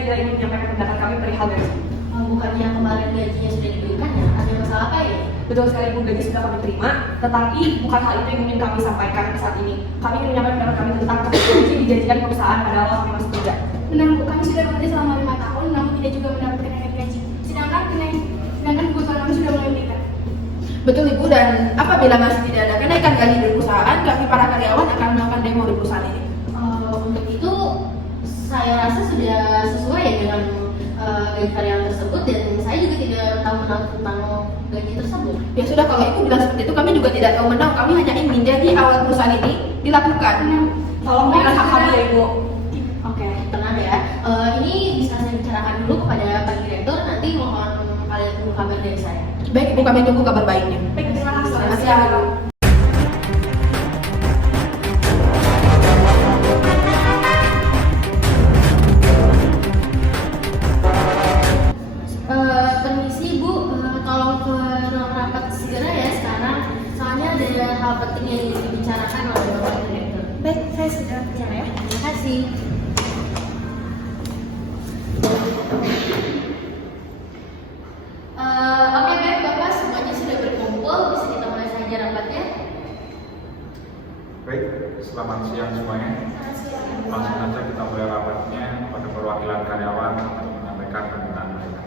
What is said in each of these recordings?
tidak ingin menyampaikan pendapat kami perihal gaji. Bukannya kemarin gajinya sudah diberikan ya? Ada masalah apa ya? Betul sekali Bu, gaji sudah kami terima, tetapi bukan hal itu yang ingin kami sampaikan saat ini. Kami ingin menyampaikan pendapat kami tentang gaji dijanjikan perusahaan pada awal kami masuk kerja. Benar Bu, kami sudah bekerja selama 5 tahun, namun tidak juga mendapatkan kenaikan gaji. Sedangkan kebutuhan kami sudah mulai meningkat. Betul Ibu, dan apabila masih tidak ada kenaikan gaji di perusahaan, kami para karyawan akan melakukan demo di perusahaan ini. Untuk itu saya rasa sudah sesuai ya dengan gaji karyawan tersebut, dan saya juga tidak tahu tentang gaji tersebut. Ya sudah, kalau Ibu bilang seperti itu, kami juga tidak tahu menau. Kami hanya ingin jadi awal perusahaan ini dilakukan. Tolong berikan hak kami ya Ibu. Oke, tenang ya. Ini bisa saya bicarakan dulu kepada Pak Direktur. Nanti mohon kalian tunggu kabar dari saya. Baik Ibu, kami tunggu kabar baiknya. Baik, terima kasih. Terima kasih, Bu. Permisi Bu, tolong ke ruang rapat segera ya sekarang. Soalnya ada hal penting yang ingin dibicarakan oleh Bapak Direktur. Baik, saya segera bicara ya. Terima kasih. Oke baik Bapak, semuanya sudah berkumpul. Bisa kita mulai saja rapatnya. Baik, selamat siang semuanya. Langsung saja kita mulai rapatnya pada perwakilan karyawan untuk menyampaikan permintaan mereka.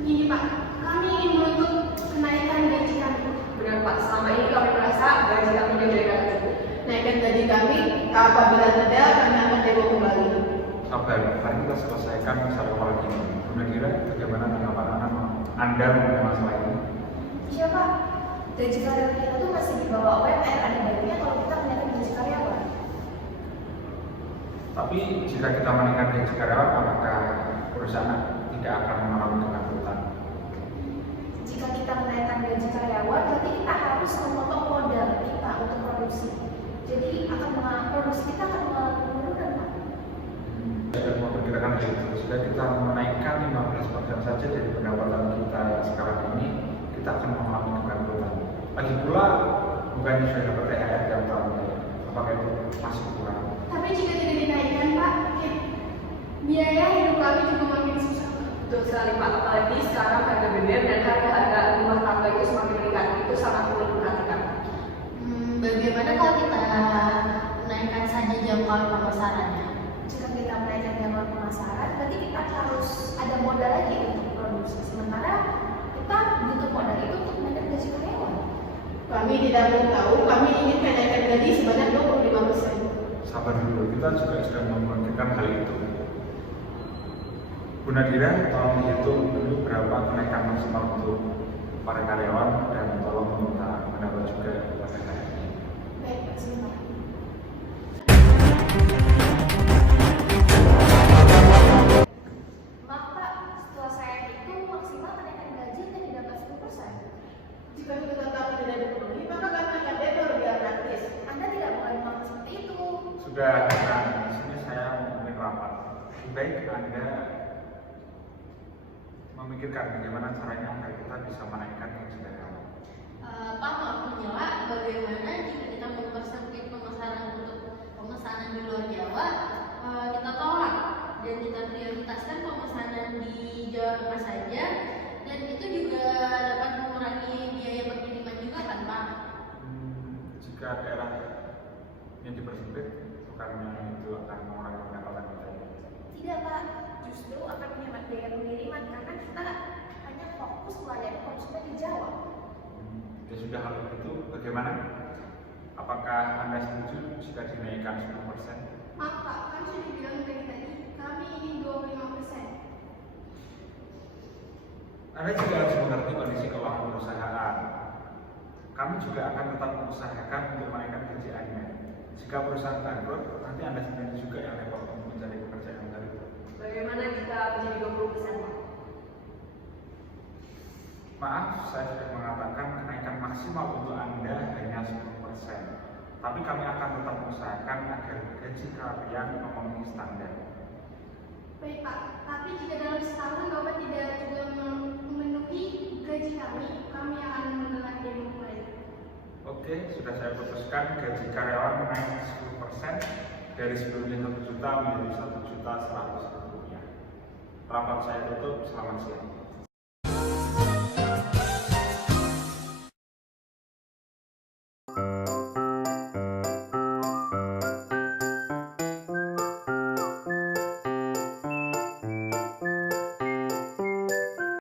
Begini Pak, kami ingin menuntut kenaikan gaji kami. Benar Pak, selama ini kami merasa gaji kami diberikan Ibu. Naikkan gaji kami, apabila tidak, kami akan demo kembali. Sabar, mari kita selesaikan secara kolektif ini. Kira-kira bagaimana tanggapan Anda mengenai masalah ini? Iya Pak, gaji karyawan kita tuh masih di bawah UMR, ada baiknya kalau kita menaikkan gaji karyawan. Tapi jika kita menaikkan gaji karyawan, apakah perusahaan tidak akan mengalami kebangkrutan? Jika kita menaikkan gaji karyawan, berarti kita harus memotong modal kita untuk produksi. Jadi produksi kita akan mengalami penurunan Pak. Saya akan memperkirakan hal itu. Jika kita menaikkan 15% saja dari pendapatan kita sekarang ini, kita akan mengalami kebangkrutan. Lagi pula, bukannya sudah dapat THR yang tahun lalu. Apakah itu masih kurang? Tapi jika tidak dinaikkan Pak, biaya hidup kami juga makin susah. Betul sekali Pak, apalagi sekarang harga BBM dan harga rumah tangga itu semakin meningkat. Itu sangat perlu diperhatikan. Bagaimana kalau kita menaikkan saja jangkauan pemasarannya? Jika kita menaikkan jangkauan pemasaran, berarti kita harus ada modal lagi untuk produksi. Sementara kita butuh modal itu untuk menaikkan gaji karyawan. Kami tidak mau tahu, kami ingin kenaikan gaji sebanyak 25%. Sabar dulu, kita juga sudah memikirkan hal itu. Bu Nadira, tolong hitung dulu berapa kenaikan maksimal untuk para karyawan dan tolong minta pendapat juga kepada saya. Baik, Pak, sebentar. Maaf Pak, setelah saya hitung maksimal kenaikan gaji hanya didapat 10%. Jika itu tetap tidak dipenuhi, maka kami akan demo lebih praktis. Anda tidak boleh melakukan seperti itu. Sudah, nah, di sini saya memimpin rapat. Lebih baik Anda memikirkan bagaimana caranya agar kita bisa menaikkan gaji karyawan. Pak, maaf menyela, bagaimana jika kita mempersempit pemasaran untuk pemesanan di luar Jawa, kita tolak dan kita prioritaskan pemesanan di Jawa Tengah saja, dan itu juga dapat mengurangi biaya pengiriman juga kan Pak? Jika daerah yang dipersempit, bukannya itu akan mengurangi pendapatan kita? Tidak Pak, justru akan menghemat biaya pengiriman karena kita hanya fokus melayani konsumen di Jawa. Ya sudah, hal itu bagaimana? Apakah Anda setuju jika dinaikkan 10%? Maaf Pak, kami sudah bilang dari tadi, kami ingin 25%. Anda juga harus mengerti kondisi keuangan perusahaan. Kami juga akan tetap mengusahakan untuk menaikkan gaji Anda. Jika perusahaan bangkrut, nanti Anda sendiri juga yang repot untuk mencari pekerjaan baru. Bagaimana jika menjadi 20% Pak? Maaf, saya sudah mengatakan kenaikan maksimal untuk Anda hanya 10%. Tapi kami akan tetap mengusahakan agar gaji kalian memenuhi standar. Baik Pak, tapi jika dalam setahun Bapak tidak juga memenuhi gaji kami akan menggelar demo kembali. Oke, sudah saya putuskan gaji karyawan naik 10% dari sebelumnya 1 juta menjadi 1.100.000 rupiah. rapat saya tutup. Selamat siang.